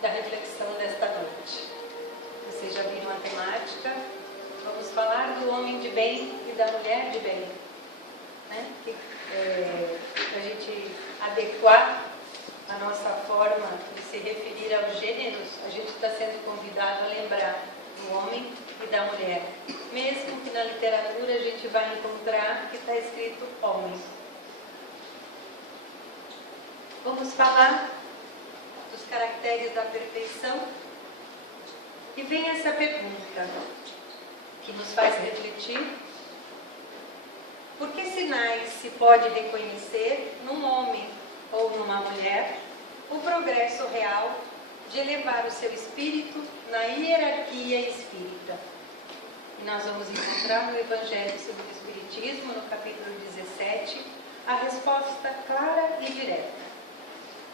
da reflexão desta noite. Vocês já viram a temática? Vamos falar do homem de bem e da mulher de bem, né? Para a gente adequar a nossa forma de se referir aos gêneros, a gente está sendo convidado a lembrar do homem e da mulher, mesmo que na literatura a gente vai encontrar que está escrito homem. Vamos falar dos caracteres da perfeição e vem essa pergunta que nos faz refletir: por que sinais se pode reconhecer num homem ou numa mulher o progresso real de elevar o seu espírito na hierarquia espírita? E nós vamos encontrar no Evangelho segundo o Espiritismo, no capítulo 17, a resposta clara e direta.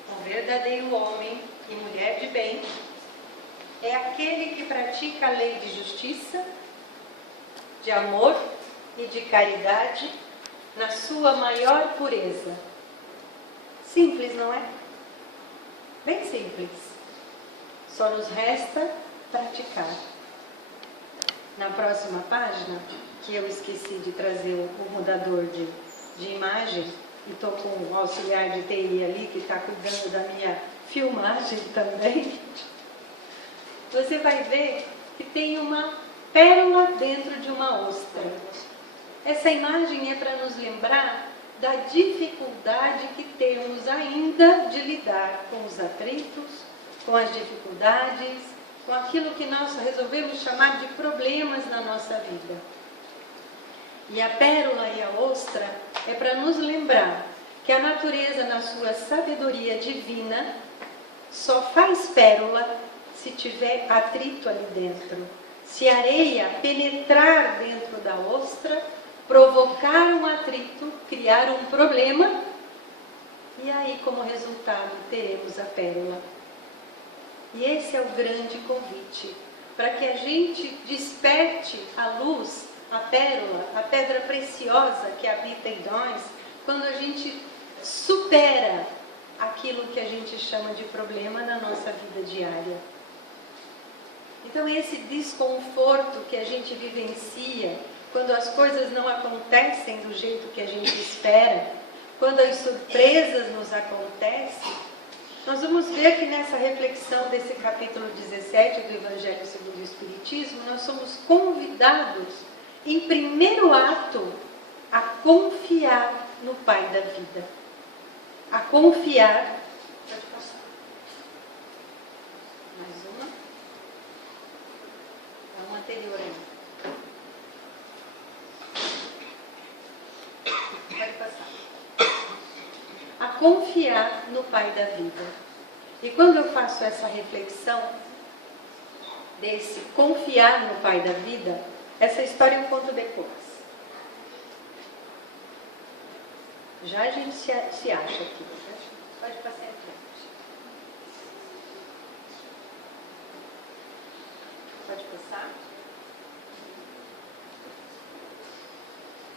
Um verdadeiro homem e mulher de bem é aquele que pratica a lei de justiça, de amor e de caridade na sua maior pureza. Simples, não é? Bem simples. Só nos resta praticar. Na próxima página, que eu esqueci de trazer o mudador de imagem, e estou com o auxiliar de TI ali, que está cuidando da minha filmagem também, você vai ver que tem uma pérola dentro de uma ostra. Essa imagem é para nos lembrar da dificuldade que temos ainda de lidar com os atritos, com as dificuldades, com aquilo que nós resolvemos chamar de problemas na nossa vida. E a pérola e a ostra é para nos lembrar que a natureza, na sua sabedoria divina, só faz pérola se tiver atrito ali dentro. Se a areia penetrar dentro da ostra, provocar um atrito, criar um problema, e aí, como resultado, teremos a pérola. E esse é o grande convite, para que a gente desperte a luz, a pérola, a pedra preciosa que habita em nós, quando a gente supera aquilo que a gente chama de problema na nossa vida diária. Então, esse desconforto que a gente vivencia, quando as coisas não acontecem do jeito que a gente espera, quando as surpresas nos acontecem, nós vamos ver que nessa reflexão desse capítulo 17 do Evangelho segundo o Espiritismo, nós somos convidados, em primeiro ato, a confiar no Pai da vida. A confiar. Pode passar. Mais uma. É uma anterior ainda. Pode passar. A confiar no Pai da vida. E quando eu faço essa reflexão desse confiar no Pai da vida, essa história eu conto depois. Já a gente se acha aqui. Pode passar em frente. Pode passar.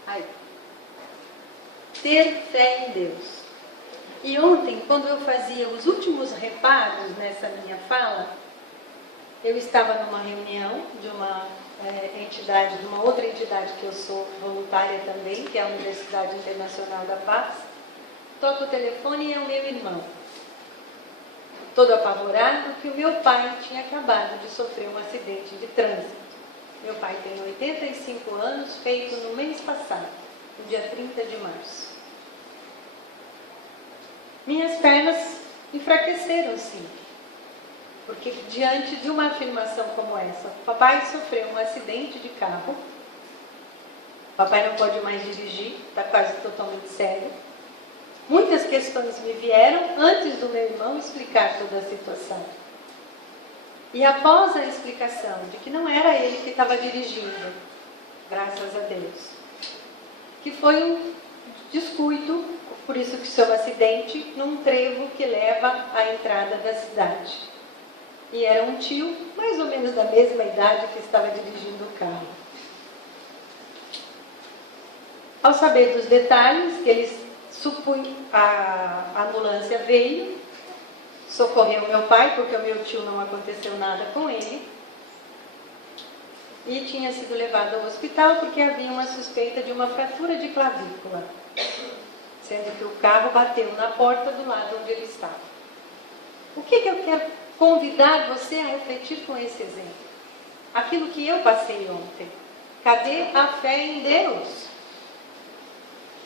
Aí. Ter fé em Deus. E ontem, quando eu fazia os últimos reparos nessa minha fala, eu estava numa reunião de uma entidade, de uma outra entidade que eu sou voluntária também, que é a Universidade Internacional da Paz. Toco o telefone e é o meu irmão, todo apavorado que o meu pai tinha acabado de sofrer um acidente de trânsito. Meu pai tem 85 anos, feito no mês passado, no dia 30 de março. Minhas pernas enfraqueceram, sim. Porque diante de uma afirmação como essa, papai sofreu um acidente de carro, papai não pode mais dirigir, está quase totalmente cego. Muitas questões me vieram antes do meu irmão explicar toda a situação. E após a explicação de que não era ele que estava dirigindo, graças a Deus, que foi um descuido, por isso que chama acidente, num trevo que leva à entrada da cidade. E era um tio, mais ou menos da mesma idade, que estava dirigindo o carro. Ao saber dos detalhes, que eles supunham, a ambulância veio, socorreu meu pai, porque o meu tio não aconteceu nada com ele. E tinha sido levado ao hospital porque havia uma suspeita de uma fratura de clavícula, sendo que o carro bateu na porta do lado onde ele estava. O que eu quero convidar você a refletir com esse exemplo? Aquilo que eu passei ontem. Cadê a fé em Deus?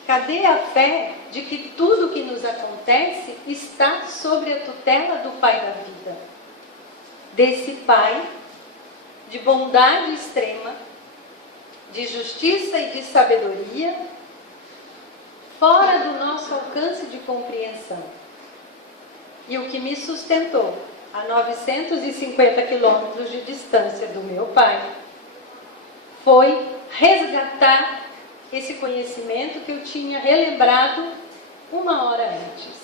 Cadê a fé de que tudo que nos acontece está sobre a tutela do Pai da vida? Desse Pai de bondade extrema, de justiça e de sabedoria, fora do nosso alcance de compreensão. E o que me sustentou a 950 quilômetros de distância do meu pai foi resgatar esse conhecimento que eu tinha relembrado uma hora antes.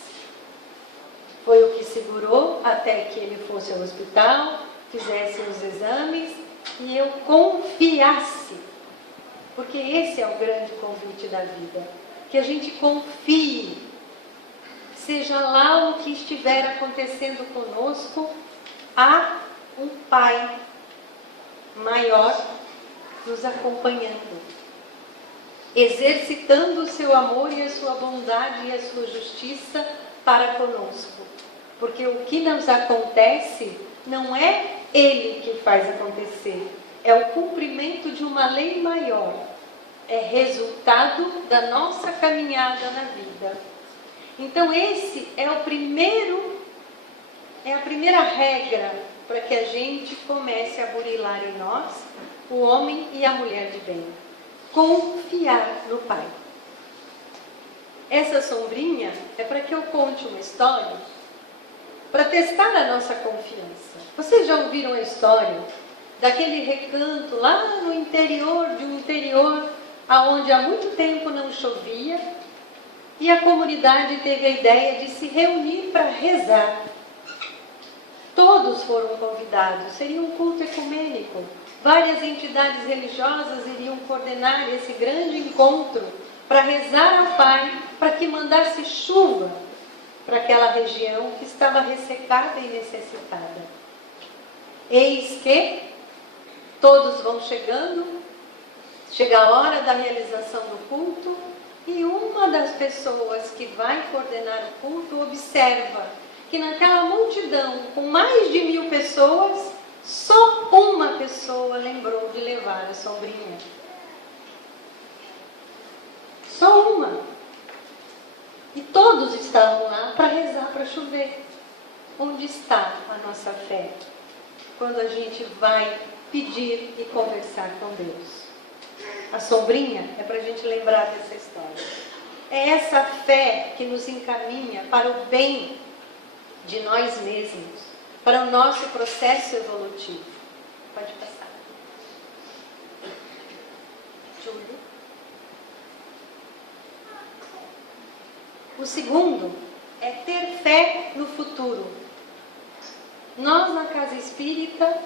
Foi o que segurou até que ele fosse ao hospital, fizesse os exames e eu confiasse. Porque esse é o grande convite da vida. Que a gente confie. Seja lá o que estiver acontecendo conosco, há um Pai maior nos acompanhando, exercitando o seu amor e a sua bondade e a sua justiça para conosco. Porque o que nos acontece não é Ele que faz acontecer, é o cumprimento de uma lei maior, é resultado da nossa caminhada na vida. Então esse é a primeira regra para que a gente comece a burilar em nós o homem e a mulher de bem. Confiar no Pai. Essa sombrinha é para que eu conte uma história para testar a nossa confiança. Vocês já ouviram a história daquele recanto lá no interior de um interior aonde há muito tempo não chovia e a comunidade teve a ideia de se reunir para rezar. Todos foram convidados, seria um culto ecumênico. Várias entidades religiosas iriam coordenar esse grande encontro para rezar ao Pai, para que mandasse chuva para aquela região que estava ressecada e necessitada. Eis que todos vão chegando, chega a hora da realização do culto e uma das pessoas que vai coordenar o culto observa que naquela multidão com mais de 1000 pessoas, só uma pessoa lembrou de levar a sombrinha. Só uma. E todos estavam lá para rezar para chover. Onde está a nossa fé? Quando a gente vai pedir e conversar com Deus. A sombrinha é para a gente lembrar dessa história. É essa fé que nos encaminha para o bem de nós mesmos, para o nosso processo evolutivo. Pode passar. Júlio. O segundo é ter fé no futuro. Nós, na Casa Espírita,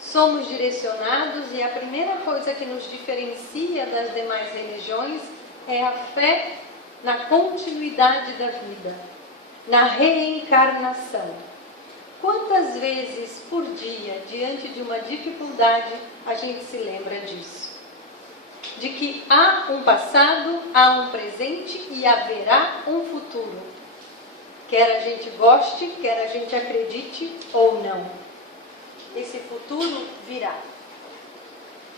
somos direcionados e a primeira coisa que nos diferencia das demais religiões é a fé na continuidade da vida, na reencarnação. Quantas vezes por dia, diante de uma dificuldade, a gente se lembra disso? De que há um passado, há um presente e haverá um futuro. Quer a gente goste, quer a gente acredite ou não. Esse futuro virá.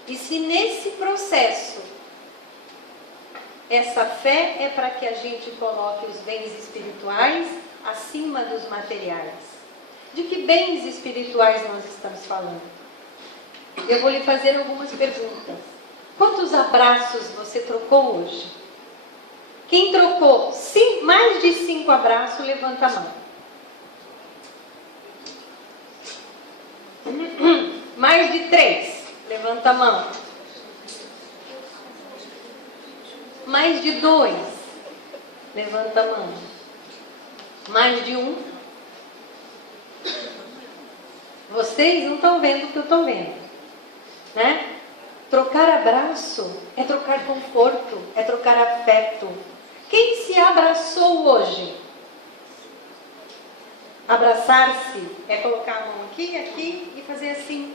E se nesse processo, essa fé é para que a gente coloque os bens espirituais acima dos materiais. De que bens espirituais nós estamos falando? Eu vou lhe fazer algumas perguntas. Quantos abraços você trocou hoje? Quem trocou mais de 5 abraços, levanta a mão. Mais de 3, levanta a mão. Mais de 2, levanta a mão. Mais de 1. Vocês não estão vendo o que eu estou vendo, né? Trocar abraço é trocar conforto, é trocar afeto. Quem se abraçou hoje? Abraçar-se é colocar a mão aqui, aqui e fazer assim.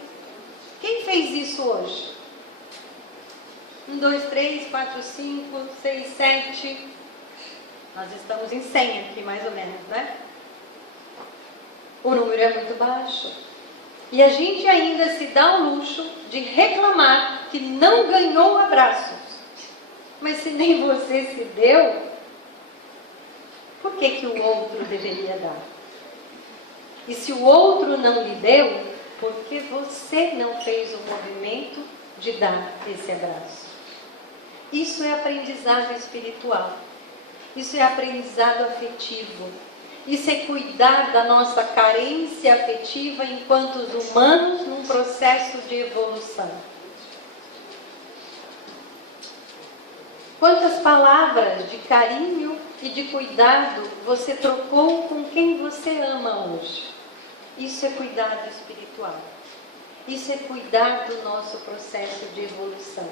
Quem fez isso hoje? 1, 2, 3, 4, 5, 6, 7. Nós estamos em 100 aqui, mais ou menos, né? O número é muito baixo. E a gente ainda se dá o luxo de reclamar que não ganhou abraços. Mas se nem você se deu, por que o outro deveria dar? E se o outro não lhe deu, por que você não fez o movimento de dar esse abraço? Isso é aprendizado espiritual. Isso é aprendizado afetivo. Isso é cuidar da nossa carência afetiva enquanto humanos num processo de evolução. Quantas palavras de carinho e de cuidado você trocou com quem você ama hoje? Isso é cuidado espiritual. Isso é cuidar do nosso processo de evolução.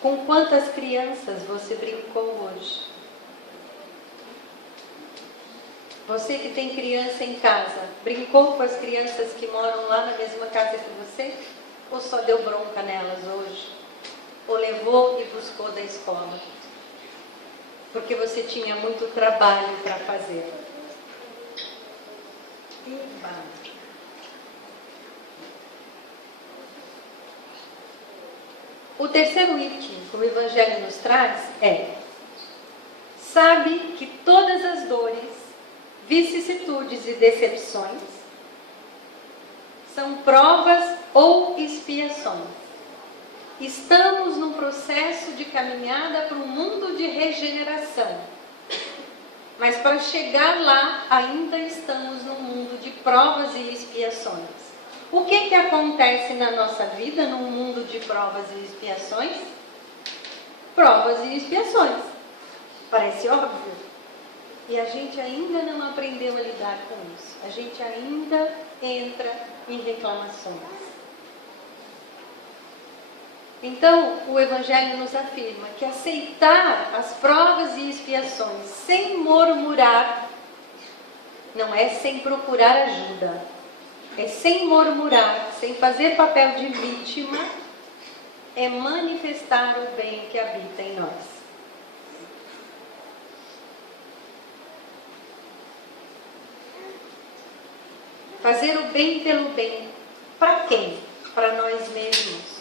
Com quantas crianças você brincou hoje? Você que tem criança em casa, brincou com as crianças que moram lá na mesma casa que você? Ou só deu bronca nelas hoje? Ou levou e buscou da escola? Porque você tinha muito trabalho para fazer. O terceiro item que o Evangelho nos traz é: sabe que todas as dores, vicissitudes e decepções são provas ou expiações. Estamos num processo de caminhada para um mundo de regeneração. Mas para chegar lá, ainda estamos num mundo de provas e expiações. O que acontece na nossa vida num mundo de provas e expiações? Provas e expiações. Parece óbvio. E a gente ainda não aprendeu a lidar com isso. A gente ainda entra em reclamações. Então, o Evangelho nos afirma que aceitar as provas e expiações sem murmurar, não é sem procurar ajuda, é sem murmurar, sem fazer papel de vítima, é manifestar o bem que habita em nós. Fazer o bem pelo bem. Para quem? Para nós mesmos.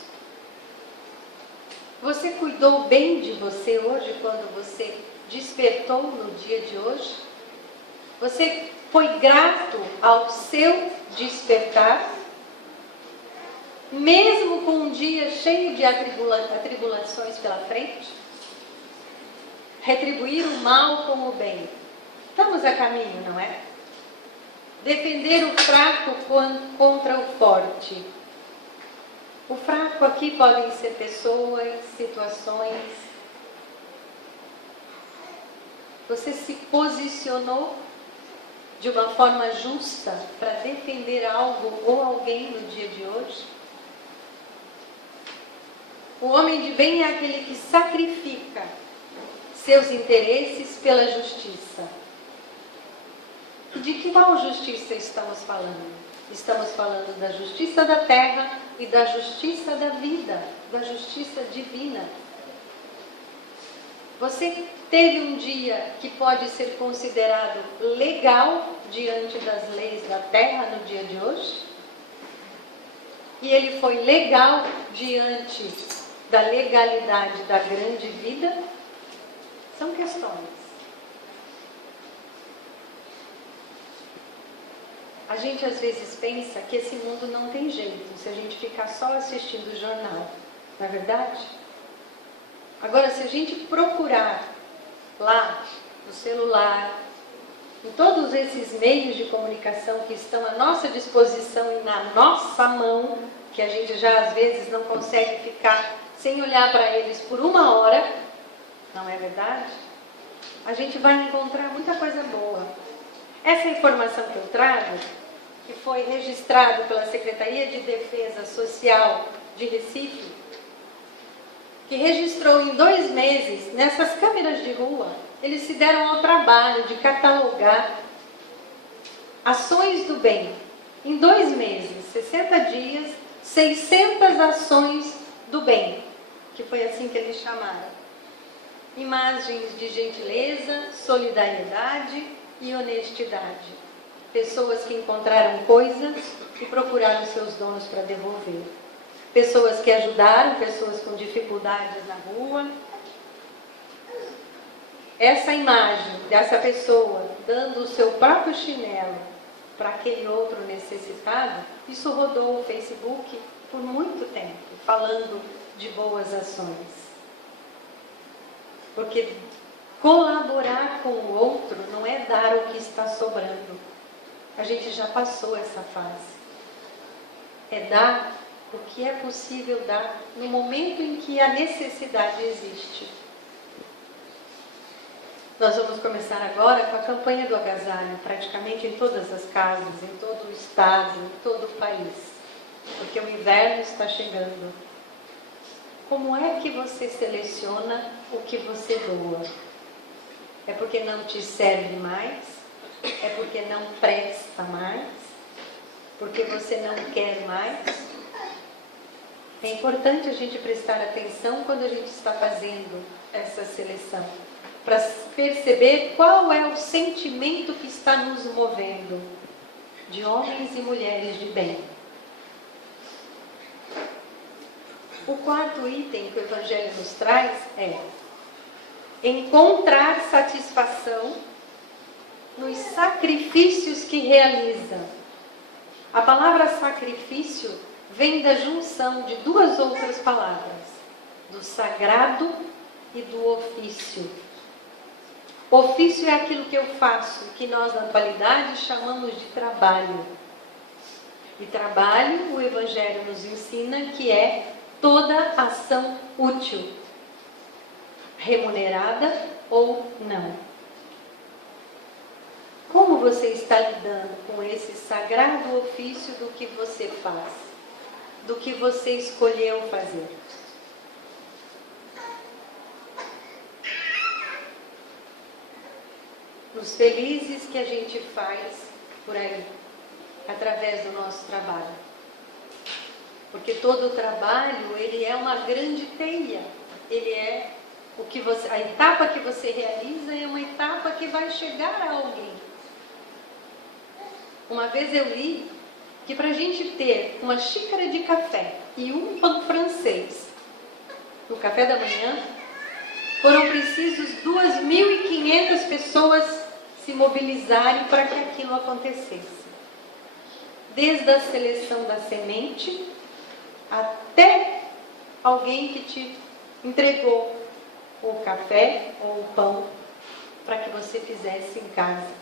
Você cuidou bem de você hoje quando você despertou no dia de hoje? Você foi grato ao seu despertar? Mesmo com um dia cheio de atribulações pela frente? Retribuir o mal com o bem. Estamos a caminho, não é? Defender o fraco contra o forte. O fraco aqui podem ser pessoas, situações. Você se posicionou de uma forma justa para defender algo ou alguém no dia de hoje? O homem de bem é aquele que sacrifica seus interesses pela justiça. E de que qual justiça estamos falando? Estamos falando da justiça da terra e da justiça da vida, da justiça divina. Você teve um dia que pode ser considerado legal diante das leis da terra no dia de hoje? E ele foi legal diante da legalidade da grande vida? São questões. A gente às vezes pensa que esse mundo não tem jeito se a gente ficar só assistindo o jornal, não é verdade? Agora, se a gente procurar lá no celular, em todos esses meios de comunicação que estão à nossa disposição e na nossa mão, que a gente já às vezes não consegue ficar sem olhar para eles por uma hora, não é verdade? A gente vai encontrar muita coisa boa. Essa informação que eu trago, que foi registrado pela Secretaria de Defesa Social de Recife, que registrou em 2 meses, nessas câmeras de rua, eles se deram ao trabalho de catalogar ações do bem. Em 2 meses, 60 dias, 600 ações do bem, que foi assim que eles chamaram. Imagens de gentileza, solidariedade e honestidade. Pessoas que encontraram coisas e procuraram seus donos para devolver. Pessoas que ajudaram pessoas com dificuldades na rua. Essa imagem dessa pessoa dando o seu próprio chinelo para aquele outro necessitado, isso rodou o Facebook por muito tempo, falando de boas ações. Porque colaborar com o outro não é dar o que está sobrando. A gente já passou essa fase. É dar o que é possível dar no momento em que a necessidade existe. Nós vamos começar agora com a campanha do agasalho, praticamente em todas as casas, em todo o estado, em todo o país. Porque o inverno está chegando. Como é que você seleciona o que você doa? É porque não te serve mais? É porque não presta mais? Porque você não quer mais? É importante a gente prestar atenção quando a gente está fazendo essa seleção, para perceber qual é o sentimento que está nos movendo, de homens e mulheres de bem. O 4º item que o Evangelho nos traz é encontrar satisfação nos sacrifícios que realiza. A palavra sacrifício vem da junção de 2 outras palavras, do sagrado e do ofício. Ofício é aquilo que eu faço, que nós na atualidade chamamos de trabalho. E trabalho, o Evangelho nos ensina que é toda ação útil, remunerada ou não. Como você está lidando com esse sagrado ofício do que você faz, do que você escolheu fazer? Os felizes que a gente faz por aí, através do nosso trabalho. Porque todo o trabalho, ele é uma grande teia. Ele é o que você, a etapa que você realiza é uma etapa que vai chegar a alguém. Uma vez eu li que para a gente ter uma xícara de café e um pão francês no café da manhã, foram precisos 2.500 pessoas se mobilizarem para que aquilo acontecesse. Desde a seleção da semente até alguém que te entregou o café ou o pão para que você fizesse em casa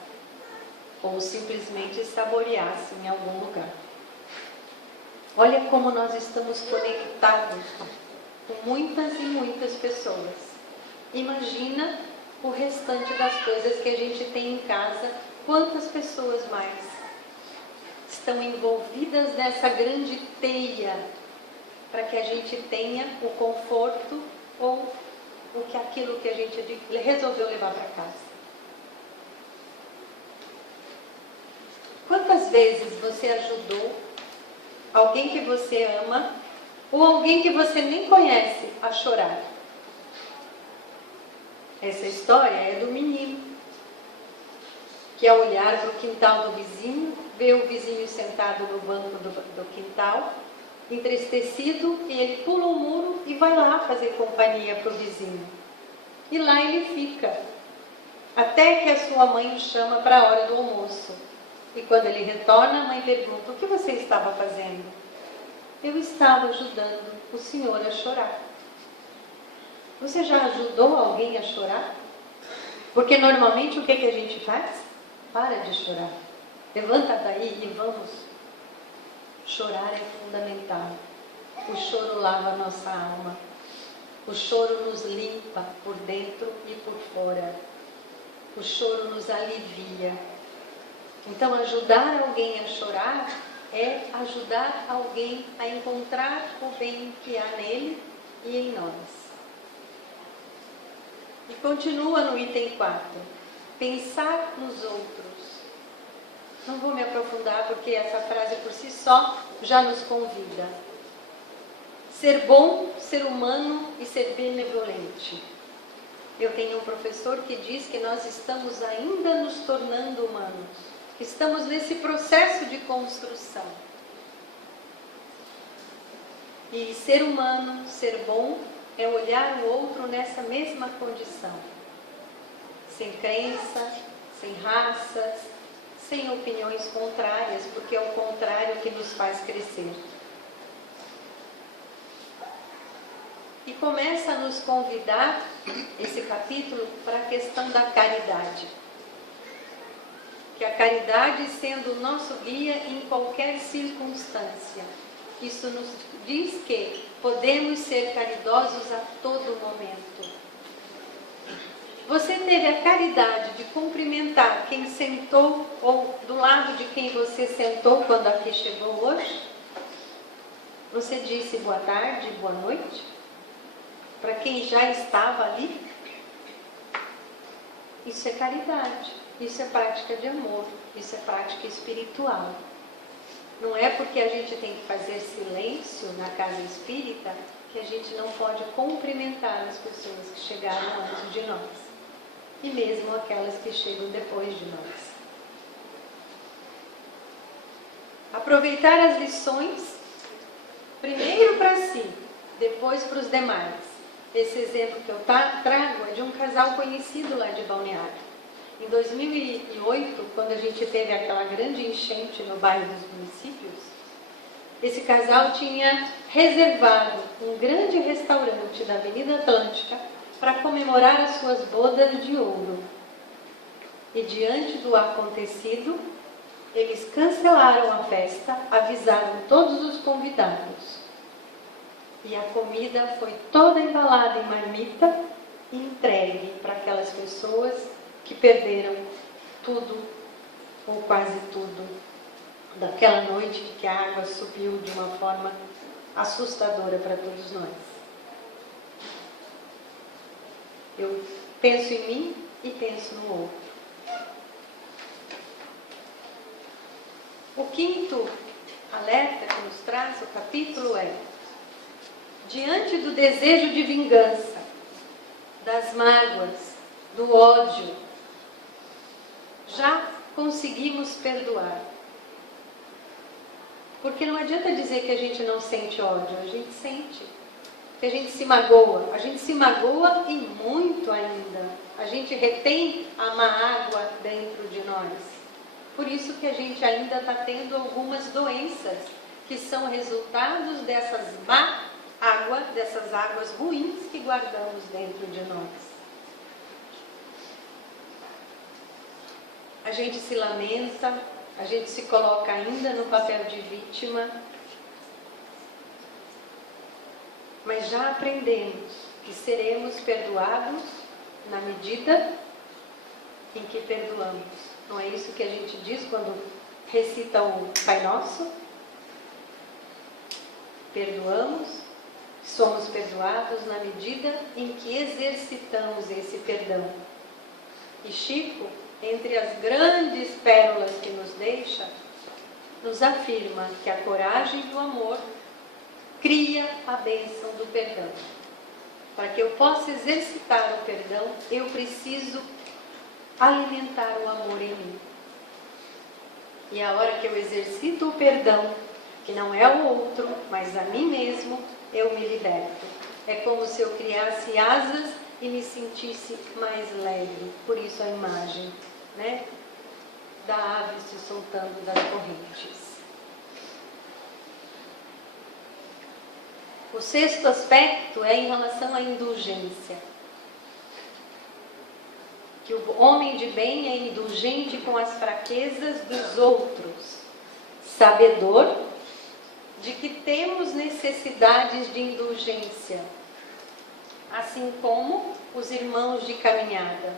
ou simplesmente saboreasse em algum lugar. Olha como nós estamos conectados com muitas e muitas pessoas. Imagina o restante das coisas que a gente tem em casa, quantas pessoas mais estão envolvidas nessa grande teia para que a gente tenha o conforto ou aquilo que a gente resolveu levar para casa. Quantas vezes você ajudou alguém que você ama ou alguém que você nem conhece a chorar? Essa história é do menino que, ao olhar para o quintal do vizinho, vê o vizinho sentado no banco do quintal, entristecido, e ele pula o muro e vai lá fazer companhia para o vizinho. E lá ele fica, até que a sua mãe o chama para a hora do almoço. E quando ele retorna, a mãe pergunta: o que você estava fazendo? Eu estava ajudando o senhor a chorar. Você já ajudou alguém a chorar? Porque normalmente o que a gente faz? Para de chorar. Levanta daí e vamos. Chorar é fundamental. O choro lava a nossa alma. O choro nos limpa por dentro e por fora. O choro nos alivia. Então, ajudar alguém a chorar é ajudar alguém a encontrar o bem que há nele e em nós. E continua no item 4. Pensar nos outros. Não vou me aprofundar porque essa frase por si só já nos convida. Ser bom, ser humano e ser benevolente. Eu tenho um professor que diz que nós estamos ainda nos tornando humanos. Estamos nesse processo de construção. E ser humano, ser bom, é olhar o outro nessa mesma condição. Sem crença, sem raças, sem opiniões contrárias, porque é o contrário que nos faz crescer. E começa a nos convidar, esse capítulo, para a questão da caridade. Que a caridade sendo o nosso guia em qualquer circunstância. Isso nos diz que podemos ser caridosos a todo momento. Você teve a caridade de cumprimentar quem sentou ou do lado de quem você sentou quando aqui chegou hoje? Você disse boa tarde, boa noite? Para quem já estava ali? Isso é caridade, isso é prática de amor, isso é prática espiritual. Não é porque a gente tem que fazer silêncio na casa espírita que a gente não pode cumprimentar as pessoas que chegaram antes de nós. E mesmo aquelas que chegam depois de nós. Aproveitar as lições, primeiro para si, depois para os demais. Esse exemplo que eu trago é de um casal conhecido lá de Balneário. Em 2008, quando a gente teve aquela grande enchente no bairro dos Municípios, esse casal tinha reservado um grande restaurante da Avenida Atlântica para comemorar as suas bodas de ouro. E diante do acontecido, eles cancelaram a festa, avisaram todos os convidados. E a comida foi toda embalada em marmita e entregue para aquelas pessoas que perderam tudo, ou quase tudo, daquela noite que a água subiu de uma forma assustadora para todos nós. Eu penso em mim e penso no outro. O quinto alerta que nos traz o capítulo é: diante do desejo de vingança, das mágoas, do ódio, já conseguimos perdoar. Porque não adianta dizer que a gente não sente ódio, a gente sente. Que a gente se magoa e muito ainda. A gente retém a má água dentro de nós. Por isso que a gente ainda está tendo algumas doenças que são resultados dessas má água, dessas águas ruins que guardamos dentro de nós. A gente se lamenta, a gente se coloca ainda no papel de vítima, mas já aprendemos que seremos perdoados na medida em que perdoamos. Não é isso que a gente diz quando recita o Pai Nosso? Perdoamos, somos perdoados na medida em que exercitamos esse perdão. E Chico, entre as grandes pérolas que nos deixa, nos afirma que a coragem do amor cria a bênção do perdão. Para que eu possa exercitar o perdão, eu preciso alimentar o amor em mim. E a hora que eu exercito o perdão, que não é o outro, mas a mim mesmo, eu me liberto. É como se eu criasse asas e me sentisse mais leve. Por isso a imagem, né, da ave se soltando das correntes. O sexto aspecto é em relação à indulgência. Que o homem de bem é indulgente com as fraquezas dos outros, sabedor de que temos necessidades de indulgência, assim como os irmãos de caminhada.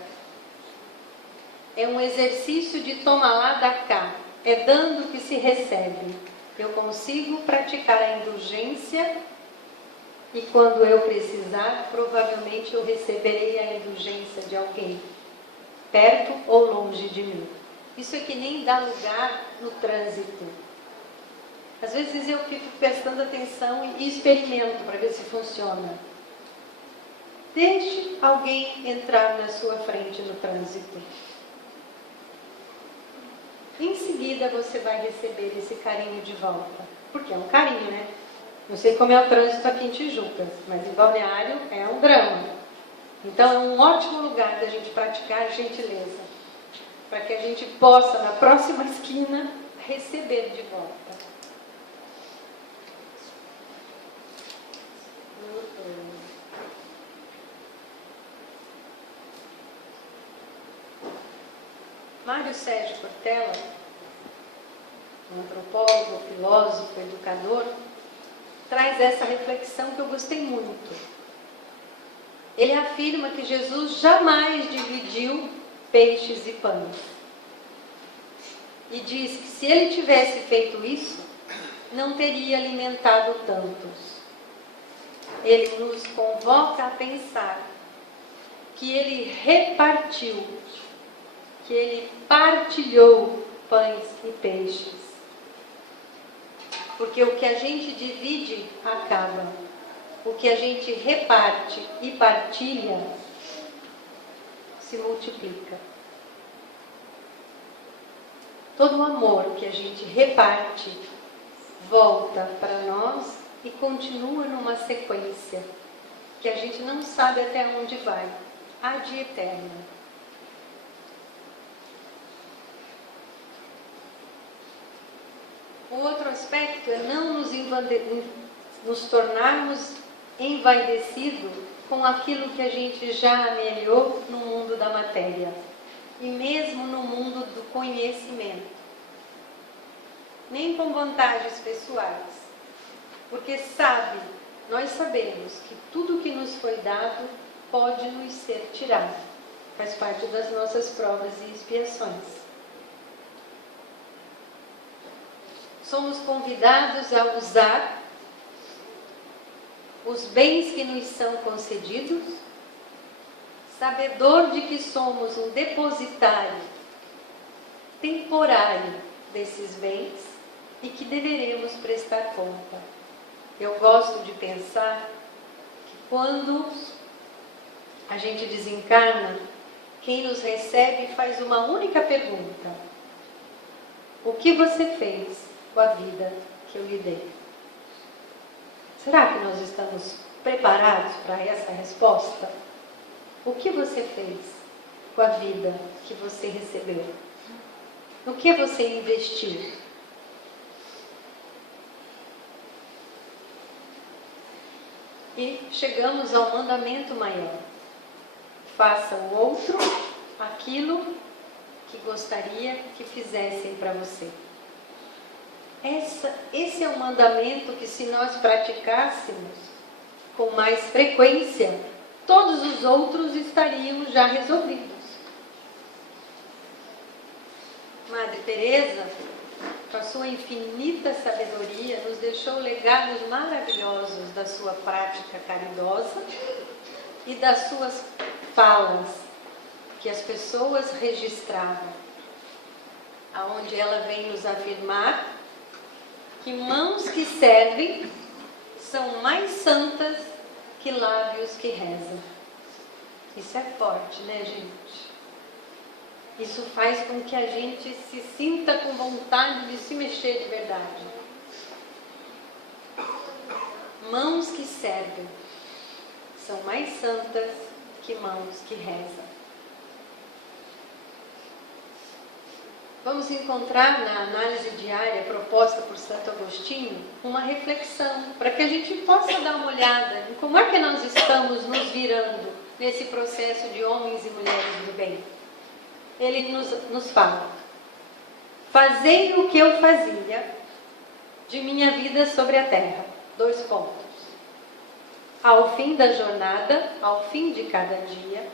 É um exercício de toma lá, dá cá, é dando que se recebe. Eu consigo praticar a indulgência e quando eu precisar, provavelmente eu receberei a indulgência de alguém, perto ou longe de mim. Isso é que nem dá lugar no trânsito. Às vezes eu fico prestando atenção e experimento para ver se funciona. Deixe alguém entrar na sua frente no trânsito. Em seguida você vai receber esse carinho de volta. Porque é um carinho, né? Não sei como é o trânsito aqui em Tijucas, mas em Balneário é um drama. Então é um ótimo lugar da gente praticar gentileza. Para que a gente possa, na próxima esquina, receber de volta. Mário Sérgio Cortella, um antropólogo, filósofo, educador, traz essa reflexão que eu gostei muito. Ele afirma que Jesus jamais dividiu peixes e pães. E diz que se ele tivesse feito isso, não teria alimentado tantos. Ele nos convoca a pensar que ele repartiu, que ele partilhou pães e peixes. Porque o que a gente divide acaba. O que a gente reparte e partilha se multiplica. Todo o amor que a gente reparte volta para nós e continua numa sequência que a gente não sabe até onde vai, ad eterno. O outro aspecto é não nos tornarmos envaidecidos com aquilo que a gente já amelhou no mundo da matéria e mesmo no mundo do conhecimento. Nem com vantagens pessoais, porque nós sabemos que tudo que nos foi dado pode nos ser tirado. Faz parte das nossas provas e expiações. Somos convidados a usar os bens que nos são concedidos, sabedor de que somos um depositário temporário desses bens e que deveremos prestar conta. Eu gosto de pensar que quando a gente desencarna, quem nos recebe faz uma única pergunta: o que você fez com a vida que eu lhe dei? Será que nós estamos preparados para essa resposta? O que você fez com a vida que você recebeu? No que você investiu? E chegamos ao mandamento maior: faça ao outro aquilo que gostaria que fizessem para você. Esse é um mandamento que, se nós praticássemos com mais frequência, todos os outros estariam já resolvidos. Madre Teresa, com a sua infinita sabedoria, nos deixou legados maravilhosos da sua prática caridosa e das suas falas que as pessoas registravam, aonde ela vem nos afirmar que mãos que servem são mais santas que lábios que rezam. Isso é forte, né, gente? Isso faz com que a gente se sinta com vontade de se mexer de verdade. Mãos que servem são mais santas que mãos que rezam. Vamos encontrar na análise diária proposta por Santo Agostinho uma reflexão para que a gente possa dar uma olhada em como é que nós estamos nos virando nesse processo de homens e mulheres do bem. Ele nos fala: fazei o que eu fazia de minha vida sobre a terra. 2 pontos. Ao fim da jornada, ao fim de cada dia,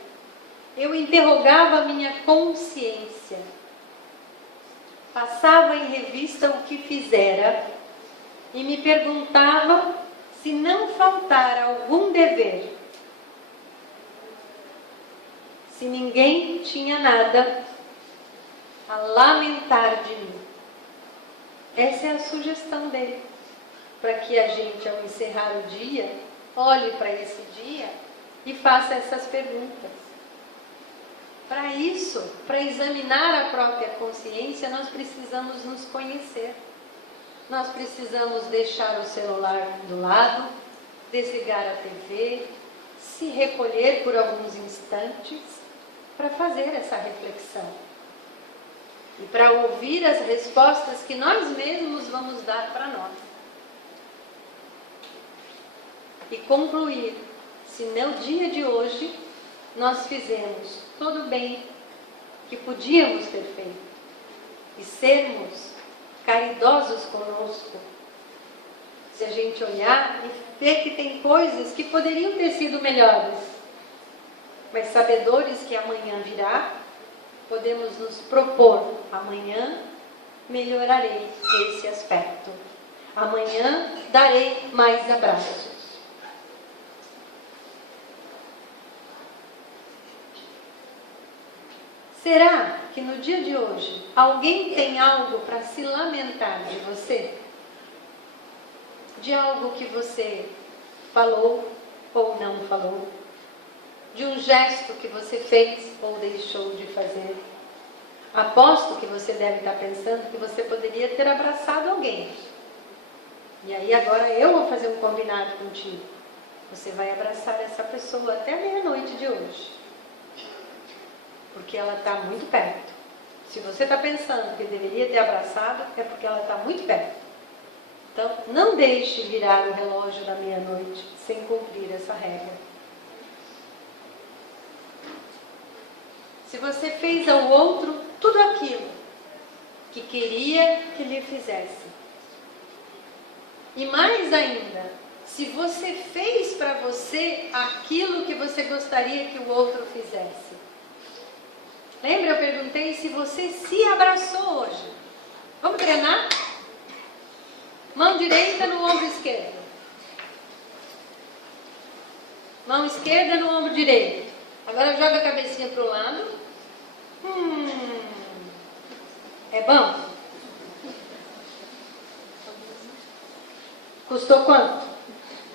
eu interrogava a minha consciência. Passava em revista o que fizera e me perguntava se não faltara algum dever. Se ninguém tinha nada, a lamentar de mim. Essa é a sugestão dele, para que a gente, ao encerrar o dia, olhe para esse dia e faça essas perguntas. Para isso, para examinar a própria consciência, nós precisamos nos conhecer. Nós precisamos deixar o celular do lado, desligar a TV, se recolher por alguns instantes para fazer essa reflexão. E para ouvir as respostas que nós mesmos vamos dar para nós. E concluir se no dia de hoje nós fizemos todo o bem que podíamos ter feito e sermos caridosos conosco. Se a gente olhar e ver que tem coisas que poderiam ter sido melhores, mas sabedores que amanhã virá, podemos nos propor: amanhã melhorarei esse aspecto, amanhã darei mais abraços. Será que no dia de hoje alguém tem algo para se lamentar de você? De algo que você falou ou não falou? De um gesto que você fez ou deixou de fazer? Aposto que você deve estar pensando que você poderia ter abraçado alguém. E aí agora eu vou fazer um combinado contigo. Você vai abraçar essa pessoa até meia-noite de hoje. Porque ela está muito perto. Se você está pensando que deveria ter abraçado, é porque ela está muito perto. Então, não deixe virar o relógio da meia-noite sem cumprir essa regra. Se você fez ao outro tudo aquilo que queria que lhe fizesse, e mais ainda, se você fez para você aquilo que você gostaria que o outro fizesse. Lembra, eu perguntei se você se abraçou hoje. Vamos treinar? Mão direita no ombro esquerdo. Mão esquerda no ombro direito. Agora joga a cabecinha para o lado. É bom? Custou quanto?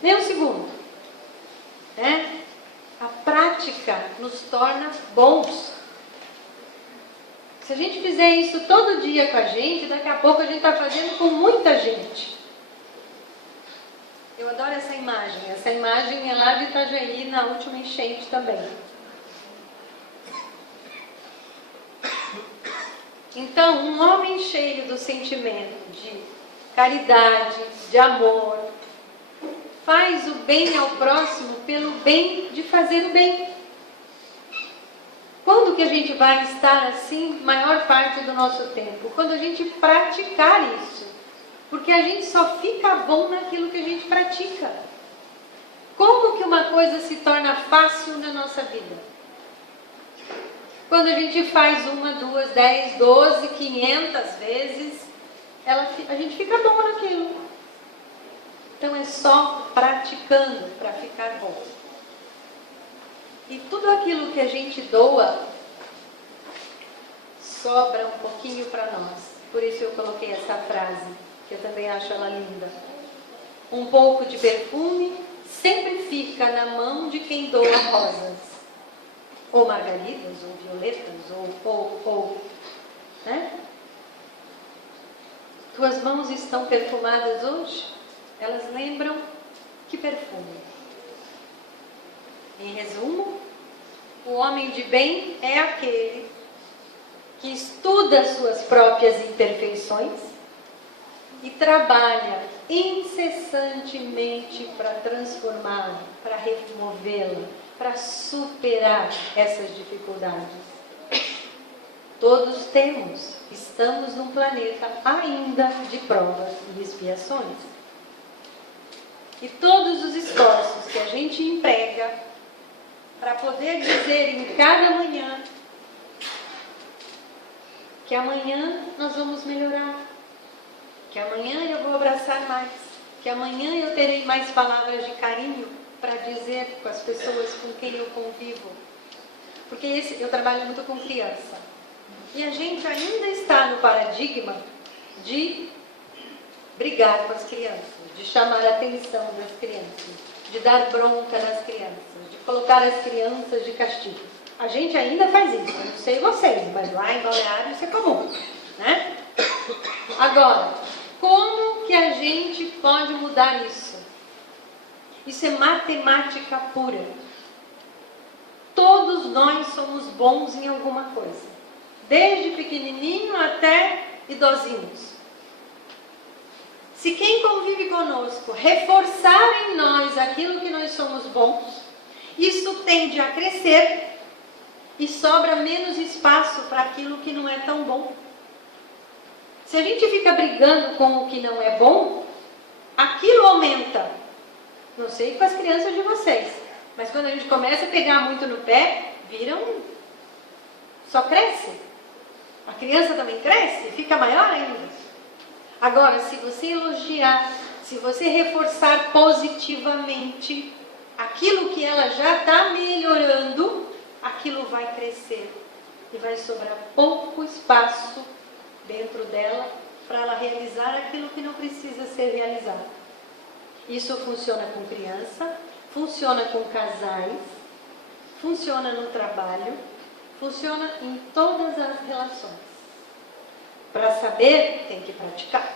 Nem um segundo. Né? A prática nos torna bons. Se a gente fizer isso todo dia com a gente, daqui a pouco a gente está fazendo com muita gente. Eu adoro essa imagem. Essa imagem é lá de Itajaí, na última enchente também. Então, um homem cheio do sentimento de caridade, de amor, faz o bem ao próximo pelo bem de fazer o bem. Quando que a gente vai estar assim maior parte do nosso tempo? Quando a gente praticar isso. Porque a gente só fica bom naquilo que a gente pratica. Como que uma coisa se torna fácil na nossa vida? Quando a gente faz 1, 2, 10, 12, 500 vezes, a gente fica bom naquilo. Então é só praticando para ficar bom. E tudo aquilo que a gente doa, sobra um pouquinho para nós. Por isso eu coloquei essa frase, que eu também acho ela linda. Um pouco de perfume sempre fica na mão de quem doa rosas. Ou margaridas, ou violetas, né? Tuas mãos estão perfumadas hoje? Elas lembram que perfume? Em resumo, o homem de bem é aquele que estuda suas próprias imperfeições e trabalha incessantemente para transformá-la, para removê-la, para superar essas dificuldades. Todos estamos num planeta ainda de provas e expiações. E todos os esforços que a gente emprega para poder dizer em cada manhã que amanhã nós vamos melhorar, que amanhã eu vou abraçar mais, que amanhã eu terei mais palavras de carinho para dizer com as pessoas com quem eu convivo. Porque eu trabalho muito com criança. E a gente ainda está no paradigma de brigar com as crianças, de chamar a atenção das crianças, de dar bronca nas crianças, de colocar as crianças de castigo. A gente ainda faz isso, eu não sei vocês, mas lá em Balneário isso é comum, né? Agora, como que a gente pode mudar isso? Isso é matemática pura. Todos nós somos bons em alguma coisa, desde pequenininho até idosinhos. Se quem convive conosco reforçar em nós aquilo que nós somos bons, isso tende a crescer e sobra menos espaço para aquilo que não é tão bom. Se a gente fica brigando com o que não é bom, aquilo aumenta. Não sei com as crianças de vocês, mas quando a gente começa a pegar muito no pé, só cresce. A criança também cresce, fica maior ainda. Agora, se você elogiar, se você reforçar positivamente aquilo que ela já está melhorando, aquilo vai crescer e vai sobrar pouco espaço dentro dela para ela realizar aquilo que não precisa ser realizado. Isso funciona com criança, funciona com casais, funciona no trabalho, funciona em todas as relações. Para saber, tem que praticar.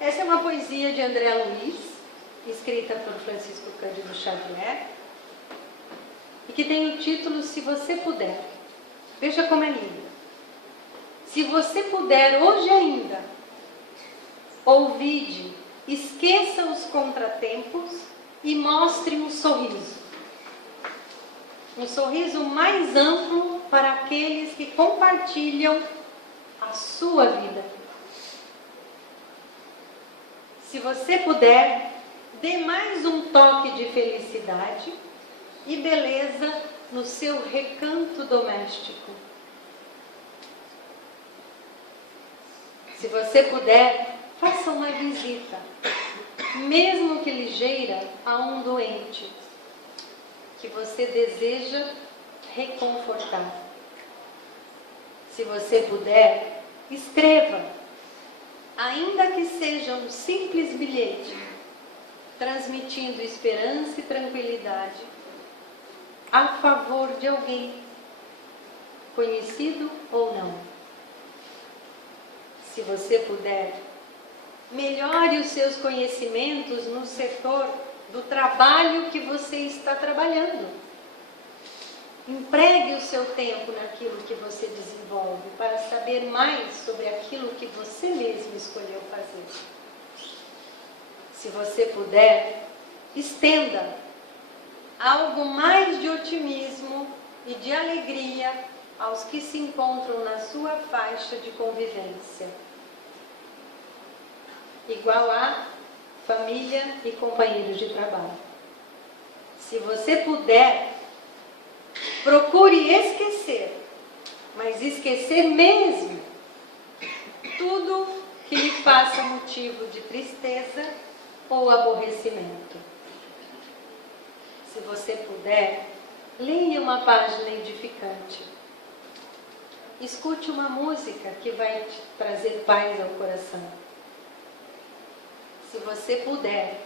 Essa é uma poesia de André Luiz, escrita por Francisco Cândido Xavier, e que tem o título Se Você Puder. Veja como é lindo. Se você puder hoje ainda, ouvide, esqueça os contratempos e mostre um sorriso. Um sorriso mais amplo para aqueles que compartilham a sua vida. Se você puder, dê mais um toque de felicidade e beleza no seu recanto doméstico. Se você puder, faça uma visita, mesmo que ligeira, a um doente que você deseja reconfortar. Se você puder, escreva, ainda que seja um simples bilhete, transmitindo esperança e tranquilidade a favor de alguém, conhecido ou não. Se você puder, melhore os seus conhecimentos no setor do trabalho que você está trabalhando. Empregue o seu tempo naquilo que você desenvolve para saber mais sobre aquilo que você mesmo escolheu fazer. Se você puder, estenda algo mais de otimismo e de alegria aos que se encontram na sua faixa de convivência. Igual a família e companheiros de trabalho. Se você puder, procure esquecer, mas esquecer mesmo, tudo que lhe faça motivo de tristeza ou aborrecimento. Se você puder, leia uma página edificante. Escute uma música que vai te trazer paz ao coração. Se você puder,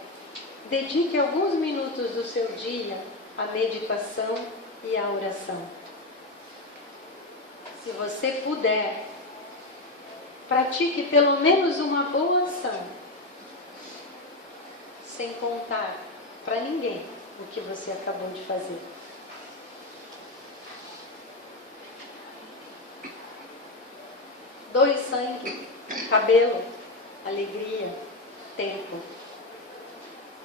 dedique alguns minutos do seu dia à meditação e à oração. Se você puder, pratique pelo menos uma boa ação, sem contar para ninguém o que você acabou de fazer. Doe sangue, cabelo, alegria, tempo.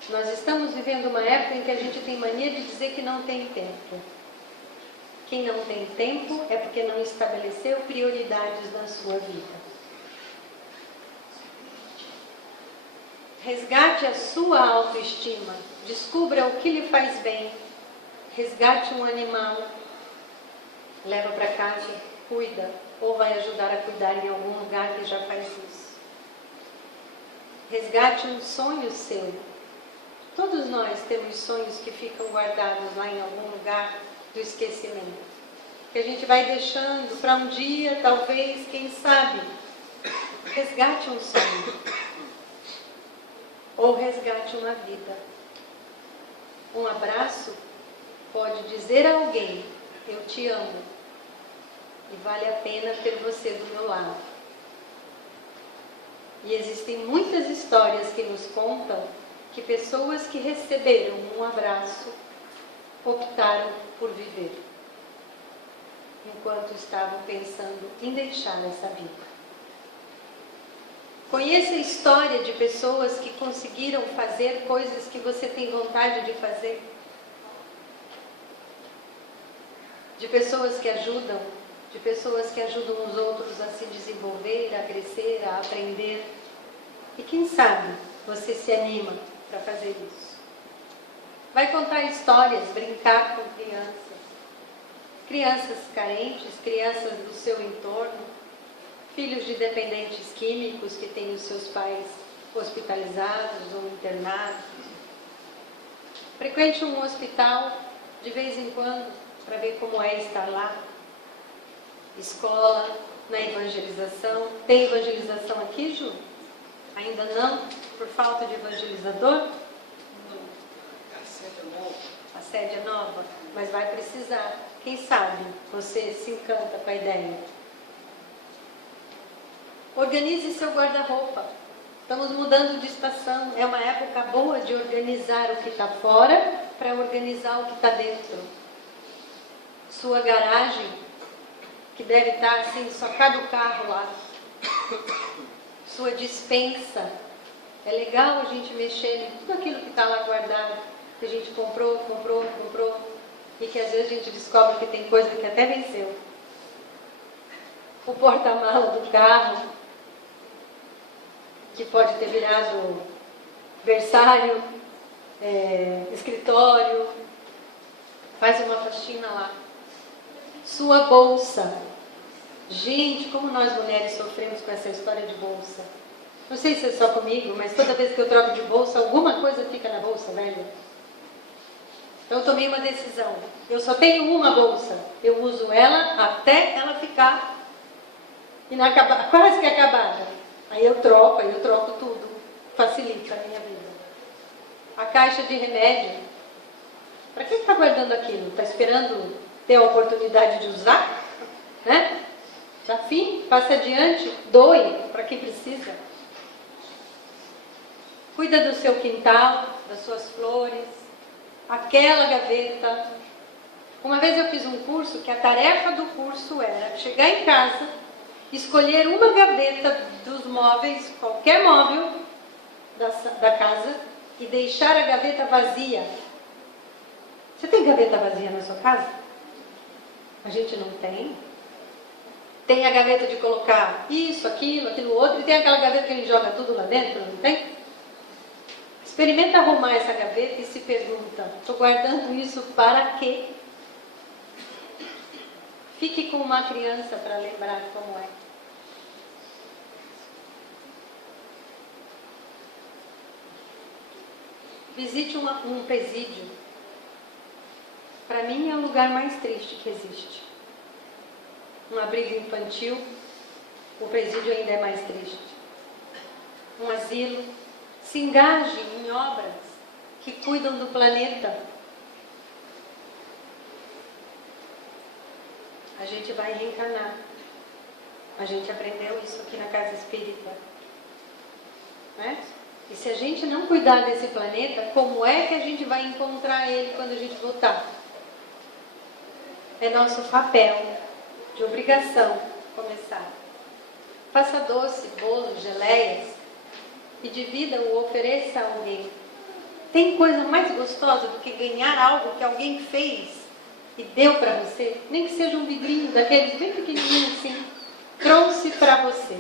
Nós estamos vivendo uma época em que a gente tem mania de dizer que não tem tempo. Quem não tem tempo é porque não estabeleceu prioridades na sua vida. Resgate a sua autoestima. Descubra o que lhe faz bem. Resgate um animal. Leva para casa, cuida. Ou vai ajudar a cuidar em algum lugar que já faz isso. Resgate um sonho seu. Todos nós temos sonhos que ficam guardados lá em algum lugar do esquecimento, que a gente vai deixando para um dia, talvez, quem sabe, resgate um sonho, ou resgate uma vida. Um abraço pode dizer a alguém: eu te amo, e vale a pena ter você do meu lado. E existem muitas histórias que nos contam que pessoas que receberam um abraço optaram por viver, enquanto estavam pensando em deixar essa vida. Conheça a história de pessoas que conseguiram fazer coisas que você tem vontade de fazer. De pessoas que ajudam os outros a se desenvolver, a crescer, a aprender. E quem sabe você se anima para fazer isso. Vai contar histórias, brincar com crianças carentes, crianças do seu entorno, filhos de dependentes químicos que têm os seus pais hospitalizados ou internados. Frequente um hospital de vez em quando para ver como é estar lá. Escola, na evangelização. Tem evangelização aqui, Ju? Ainda não? Por falta de evangelizador? Não. A sede é nova. A sede é nova, mas vai precisar. Quem sabe você se encanta com a ideia. Organize seu guarda-roupa. Estamos mudando de estação. É uma época boa de organizar o que está fora para organizar o que está dentro. Sua garagem, que deve estar assim, só cabe o carro lá. Sua despensa. É legal a gente mexer em tudo aquilo que está lá guardado, que a gente comprou, e que às vezes a gente descobre que tem coisa que até venceu. O porta-mala do carro, que pode ter virado berçário, escritório. Faz uma faxina lá. Sua bolsa. Gente, como nós mulheres sofremos com essa história de bolsa. Não sei se é só comigo, mas toda vez que eu troco de bolsa, alguma coisa fica na bolsa, velho. Então eu tomei uma decisão. Eu só tenho uma bolsa. Eu uso ela até ela ficar quase que acabada. Aí eu troco tudo. Facilita a minha vida. A caixa de remédio. Para que está guardando aquilo? Está esperando ter a oportunidade de usar? Né? Tá afim? Passa adiante. Doe para quem precisa. Cuida do seu quintal, das suas flores. Aquela gaveta. Uma vez eu fiz um curso que a tarefa do curso era chegar em casa, escolher uma gaveta dos móveis, qualquer móvel da casa, e deixar a gaveta vazia. Você tem gaveta vazia na sua casa? A gente não tem. Tem a gaveta de colocar isso, aquilo outro, e tem aquela gaveta que a gente joga tudo lá dentro, não tem? Experimenta arrumar essa gaveta e se pergunta: estou guardando isso para quê? Fique com uma criança para lembrar como é. Visite um presídio. Para mim é o lugar mais triste que existe. Um abrigo infantil, o presídio ainda é mais triste. Um asilo. Se engaje em obras que cuidam do planeta. A gente vai reencarnar. A gente aprendeu isso aqui na Casa Espírita. Né? E se a gente não cuidar desse planeta, como é que a gente vai encontrar ele quando a gente voltar? É nosso papel, de obrigação, começar. Faça doce, bolos, geleias e divida ou ofereça a alguém. Tem coisa mais gostosa do que ganhar algo que alguém fez e deu para você? Nem que seja um vidrinho daqueles bem pequenininhos assim. Trouxe para você.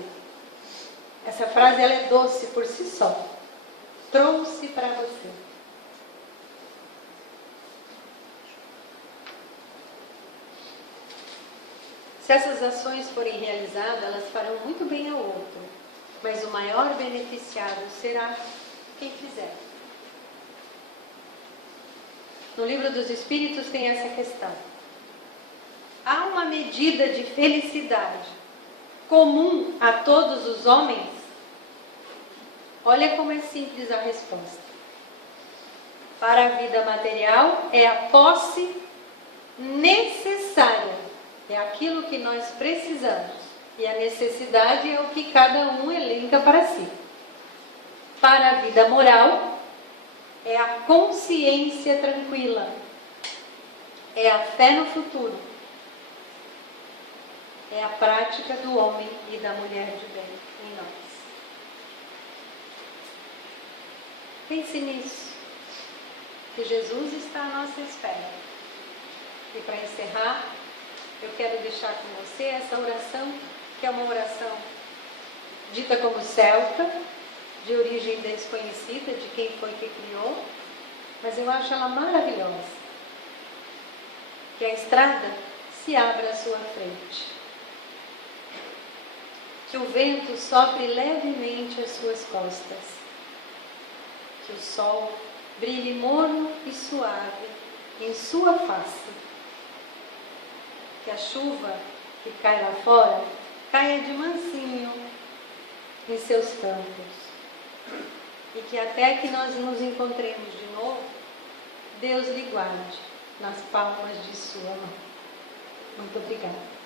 Essa frase ela é doce por si só. Trouxe para você. Se essas ações forem realizadas, elas farão muito bem ao outro. Mas o maior beneficiado será quem fizer. No Livro dos Espíritos tem essa questão. há uma medida de felicidade comum a todos os homens? Olha como é simples a resposta. Para a vida material é a posse necessária, é aquilo que nós precisamos, e a necessidade é o que cada um elenca para si. Para a vida moral é a consciência tranquila, é a fé no futuro, é a prática do homem e da mulher de bem em nós. Pense nisso, que Jesus está à nossa espera. E para encerrar, eu quero deixar com você essa oração, que é uma oração dita como celta, de origem desconhecida de quem foi que criou, mas eu acho ela maravilhosa. Que a estrada se abra à sua frente, que o vento sopre levemente às suas costas, que o sol brilhe morno e suave em sua face, que a chuva que cai lá fora caia de mansinho em seus campos, e que até que nós nos encontremos de novo, Deus lhe guarde nas palmas de sua mão. Muito obrigada.